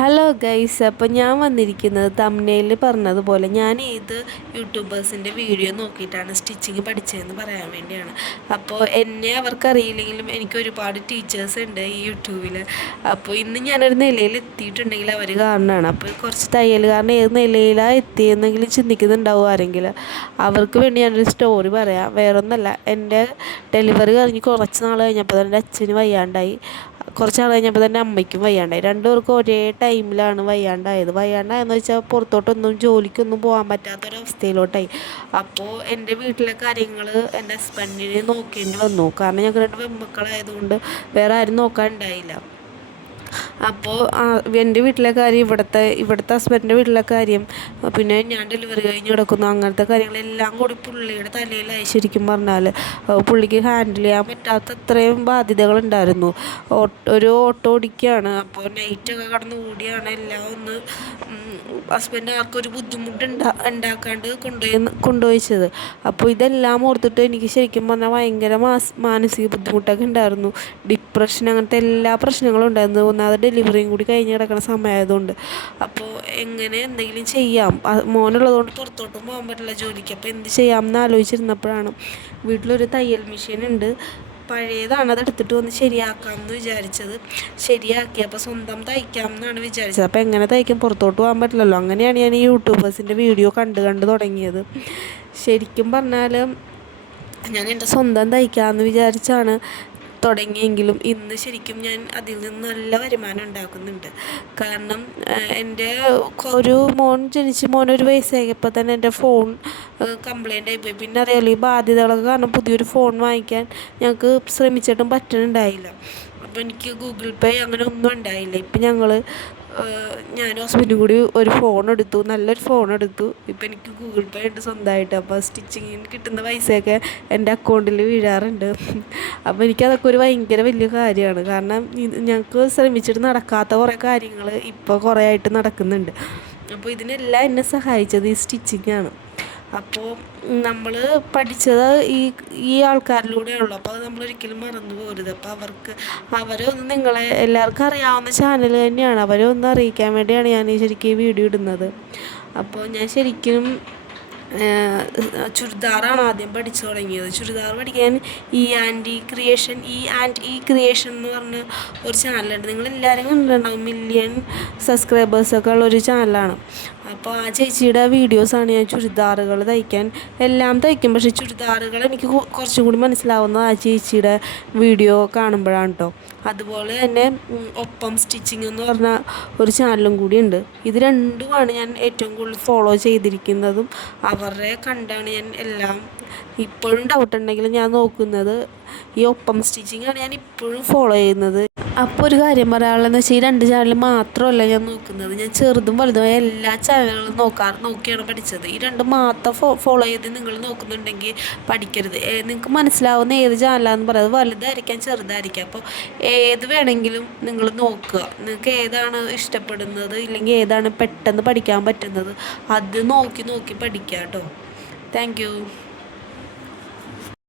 Hello guys, അപ്പോൾ ഞാൻ വന്നിരിക്കുന്നത് തംബ്നെയിലിൽ പറഞ്ഞതുപോലെ ഞാൻ ഏത് യൂട്യൂബേഴ്സിൻ്റെ വീഡിയോ നോക്കിയിട്ടാണ് സ്റ്റിച്ചിങ് പഠിച്ചതെന്ന് പറയാൻ വേണ്ടിയാണ്. അപ്പോൾ എന്നെ അവർക്കറിയില്ലെങ്കിലും എനിക്ക് ഒരുപാട് ടീച്ചേഴ്സ് ഉണ്ട് ഈ യൂട്യൂബിൽ. അപ്പോൾ ഇന്ന് ഞാനൊരു നിലയിൽ എത്തിയിട്ടുണ്ടെങ്കിൽ അവർ കാരണമാണ്. അപ്പോൾ കുറച്ച് തയ്യലുകാരൻ ഏത് നിലയിലാണ് എത്തിയെന്നെങ്കിലും ചിന്തിക്കുന്നുണ്ടാവും ആരെങ്കിലും. അവർക്ക് വേണ്ടി ഞാനൊരു സ്റ്റോറി പറയാം. വേറൊന്നല്ല, എൻ്റെ ഡെലിവറി കഴിഞ്ഞ് കുറച്ച് നാൾ കഴിഞ്ഞപ്പോൾ തന്നെ എൻ്റെ അച്ഛന് വയ്യാണ്ടായി. കുറച്ച് നാൾ കഴിഞ്ഞപ്പോൾ തന്നെ അമ്മയ്ക്കും വയ്യാണ്ടായി. രണ്ടുപേർക്കും ഒരേ ടൈമിലാണ് വയ്യാണ്ടായെന്ന് വെച്ചാൽ പുറത്തോട്ടൊന്നും ജോലിക്കൊന്നും പോകാൻ പറ്റാത്തൊരവസ്ഥയിലോട്ടായി. അപ്പോൾ എൻ്റെ വീട്ടിലെ കാര്യങ്ങൾ എൻ്റെ ഹസ്ബൻഡിനെ നോക്കേണ്ടി വന്നു. കാരണം ഞങ്ങൾക്ക് 2 പെൺമക്കളായതുകൊണ്ട് വേറെ ആരും നോക്കാനുണ്ടായില്ല. അപ്പോൾ എൻ്റെ വീട്ടിലെ കാര്യം, ഇവിടുത്തെ ഹസ്ബൻഡിൻ്റെ വീട്ടിലെ കാര്യം, പിന്നെ ഞാൻ ഡെലിവറി കഴിഞ്ഞ് കിടക്കുന്നു, അങ്ങനത്തെ കാര്യങ്ങളെല്ലാം കൂടി പുള്ളിയുടെ തലയിലായി. ശരിക്കും പറഞ്ഞാൽ പുള്ളിക്ക് ഹാൻഡിൽ ചെയ്യാൻ പറ്റാത്ത അത്രയും ബാധ്യതകളുണ്ടായിരുന്നു. ഒരു ഓട്ടോ ഓടിക്കുകയാണ്. അപ്പോൾ നൈറ്റൊക്കെ കടന്ന് ഓടിയാണ് എല്ലാം ഒന്ന് ഹസ്ബൻഡ് ആർക്കൊരു ബുദ്ധിമുട്ട് ഉണ്ടാക്കാണ്ട് കൊണ്ടുപോയിച്ചത്. അപ്പോൾ ഇതെല്ലാം ഓർത്തിട്ട് എനിക്ക് ശരിക്കും പറഞ്ഞാൽ ഭയങ്കര മാനസിക ബുദ്ധിമുട്ടൊക്കെ ഉണ്ടായിരുന്നു. ഡിപ്രഷൻ, അങ്ങനത്തെ എല്ലാ പ്രശ്നങ്ങളും ഉണ്ടായിരുന്നു. ഒന്നാമത് ഡെലിവറിയും കൂടി കഴിഞ്ഞ് കിടക്കുന്ന സമയമായതുകൊണ്ട്. അപ്പോൾ എങ്ങനെ എന്തെങ്കിലും ചെയ്യാം, മോനുള്ളതുകൊണ്ട് പുറത്തോട്ടും പോകാൻ പറ്റില്ല ജോലിക്ക്. അപ്പോൾ എന്ത് ചെയ്യാം എന്ന് ആലോചിച്ചിരുന്നപ്പോഴാണ് വീട്ടിലൊരു തയ്യൽ മെഷീൻ ഉണ്ട്, പഴയതാണ്, അതെടുത്തിട്ട് വന്ന് ശരിയാക്കാമെന്ന് വിചാരിച്ചത്. ശരിയാക്കിയപ്പോൾ സ്വന്തം തയ്ക്കാം എന്നാണ് വിചാരിച്ചത്. അപ്പോൾ എങ്ങനെ തയ്ക്കും, പുറത്തോട്ട് പോകാൻ പറ്റില്ലല്ലോ. അങ്ങനെയാണ് ഞാൻ ഈ യൂട്യൂബേഴ്സിൻ്റെ വീഡിയോ കണ്ട് തുടങ്ങിയത്. ശരിക്കും പറഞ്ഞാൽ ഞാൻ എൻ്റെ സ്വന്തം തയ്ക്കാമെന്ന് വിചാരിച്ചാണ് തുടങ്ങിയെങ്കിലും ഇന്ന് ശരിക്കും ഞാൻ അതിൽ നിന്ന് നല്ല വരുമാനം ഉണ്ടാക്കുന്നുണ്ട്. കാരണം എൻ്റെ ഒരു മോനൊരു വയസ്സായപ്പോൾ തന്നെ എൻ്റെ ഫോൺ കംപ്ലൈൻ്റ് ആയിപ്പോയി. പിന്നെ അറിയാലോ, ഈ ബാധ്യതകളൊക്കെ കാരണം പുതിയൊരു ഫോൺ വാങ്ങിക്കാൻ ഞങ്ങൾക്ക് ശ്രമിച്ചിട്ടും പറ്റുന്നുണ്ടായില്ല. അപ്പോൾ എനിക്ക് ഗൂഗിൾ പേ അങ്ങനെ ഒന്നും ഉണ്ടായില്ല. ഇപ്പം ഞാനും ഹസ്ബൻഡും കൂടി ഒരു ഫോൺ എടുത്തു, നല്ലൊരു ഫോൺ എടുത്തു. ഇപ്പം എനിക്ക് ഗൂഗിൾ പേ ഉണ്ട് സ്വന്തമായിട്ട്. അപ്പോൾ സ്റ്റിച്ചിങ്ങിന് കിട്ടുന്ന പൈസയൊക്കെ എൻ്റെ അക്കൗണ്ടിൽ വീഴാറുണ്ട്. അപ്പോൾ എനിക്കതൊക്കെ ഒരു ഭയങ്കര വലിയ കാര്യമാണ്. കാരണം ഞങ്ങൾക്ക് ശ്രമിച്ചിട്ട് നടക്കാത്ത കുറേ കാര്യങ്ങൾ ഇപ്പോൾ കുറേ ആയിട്ട് നടക്കുന്നുണ്ട്. അപ്പോൾ ഇതിനെല്ലാം എന്നെ സഹായിച്ചത് ഈ സ്റ്റിച്ചിങ്ങാണ്. അപ്പോൾ നമ്മൾ പഠിച്ചത് ഈ ആൾക്കാരിലൂടെയുള്ളൂ. അപ്പോൾ അത് നമ്മളൊരിക്കലും മറന്നു പോകരുത്. അപ്പോൾ അവരൊന്ന് നിങ്ങളെ എല്ലാവർക്കും അറിയാവുന്ന ചാനൽ തന്നെയാണ്, അവരെ ഒന്ന് അറിയിക്കാൻ വേണ്ടിയാണ് ഞാൻ ശരിക്കും ഈ വീഡിയോ ഇടുന്നത്. അപ്പോൾ ഞാൻ ശരിക്കും ചുരിദാറാണ് ആദ്യം പഠിച്ചു തുടങ്ങിയത്. ചുരിദാർ പഠിക്കാൻ ഈ ക്രിയേഷൻ എന്ന് പറഞ്ഞ ഒരു ചാനലുണ്ട്. നിങ്ങളെല്ലാവരും കണ്ടിട്ടുണ്ടാവും. 1 മില്യൺ സബ്സ്ക്രൈബേഴ്സൊക്കെ ഉള്ളൊരു ചാനലാണ്. അപ്പോൾ ആ ചേച്ചിയുടെ വീഡിയോസാണ് ഞാൻ ചുരിദാറുകൾ എല്ലാം തയ്ക്കും. പക്ഷേ ചുരിദാറുകൾ എനിക്ക് കുറച്ചും കൂടി മനസ്സിലാവുന്നത് ആ ചേച്ചിയുടെ വീഡിയോ കാണുമ്പോഴാണ് കേട്ടോ. അതുപോലെ തന്നെ ഒപ്പം സ്റ്റിച്ചിങ് എന്ന് പറഞ്ഞ ഒരു ചാനലും കൂടിയുണ്ട്. ഇത് രണ്ടുമാണ് ഞാൻ ഏറ്റവും കൂടുതൽ ഫോളോ ചെയ്തിരിക്കുന്നതും അവരെ കണ്ടാണ് ഞാൻ എല്ലാം. ഇപ്പോഴും ഡൗട്ട് ഉണ്ടെങ്കിലും ഞാൻ നോക്കുന്നത് ഈ ഒപ്പം സ്റ്റിച്ചിങ്ങാണ് ഞാൻ ഇപ്പോഴും ഫോളോ ചെയ്യുന്നത്. അപ്പോൾ ഒരു കാര്യം പറയാനുള്ളതെന്ന് വെച്ചാൽ ഈ 2 ചാനൽ മാത്രമല്ല ഞാൻ നോക്കുന്നത്. ഞാൻ ചെറുതും വലുതുമായ എല്ലാ ചാനലുകളും നോക്കിയാണ് പഠിച്ചത്. ഈ 2 മാത്രം ഫോളോ ചെയ്ത് നിങ്ങൾ നോക്കുന്നുണ്ടെങ്കിൽ പഠിക്കരുത്. നിങ്ങൾക്ക് മനസ്സിലാവുന്ന ഏത് ചാനലാണെന്ന് പറയുന്നത് വലുതായിരിക്കാം ചെറുതായിരിക്കാം. അപ്പോൾ ഏത് വേണമെങ്കിലും നിങ്ങൾ നോക്കുക. നിങ്ങൾക്ക് ഏതാണ് ഇഷ്ടപ്പെടുന്നത് ഇല്ലെങ്കിൽ ഏതാണ് പെട്ടെന്ന് പഠിക്കാൻ പറ്റുന്നത് അത് നോക്കി പഠിക്കുക കേട്ടോ. Thank you.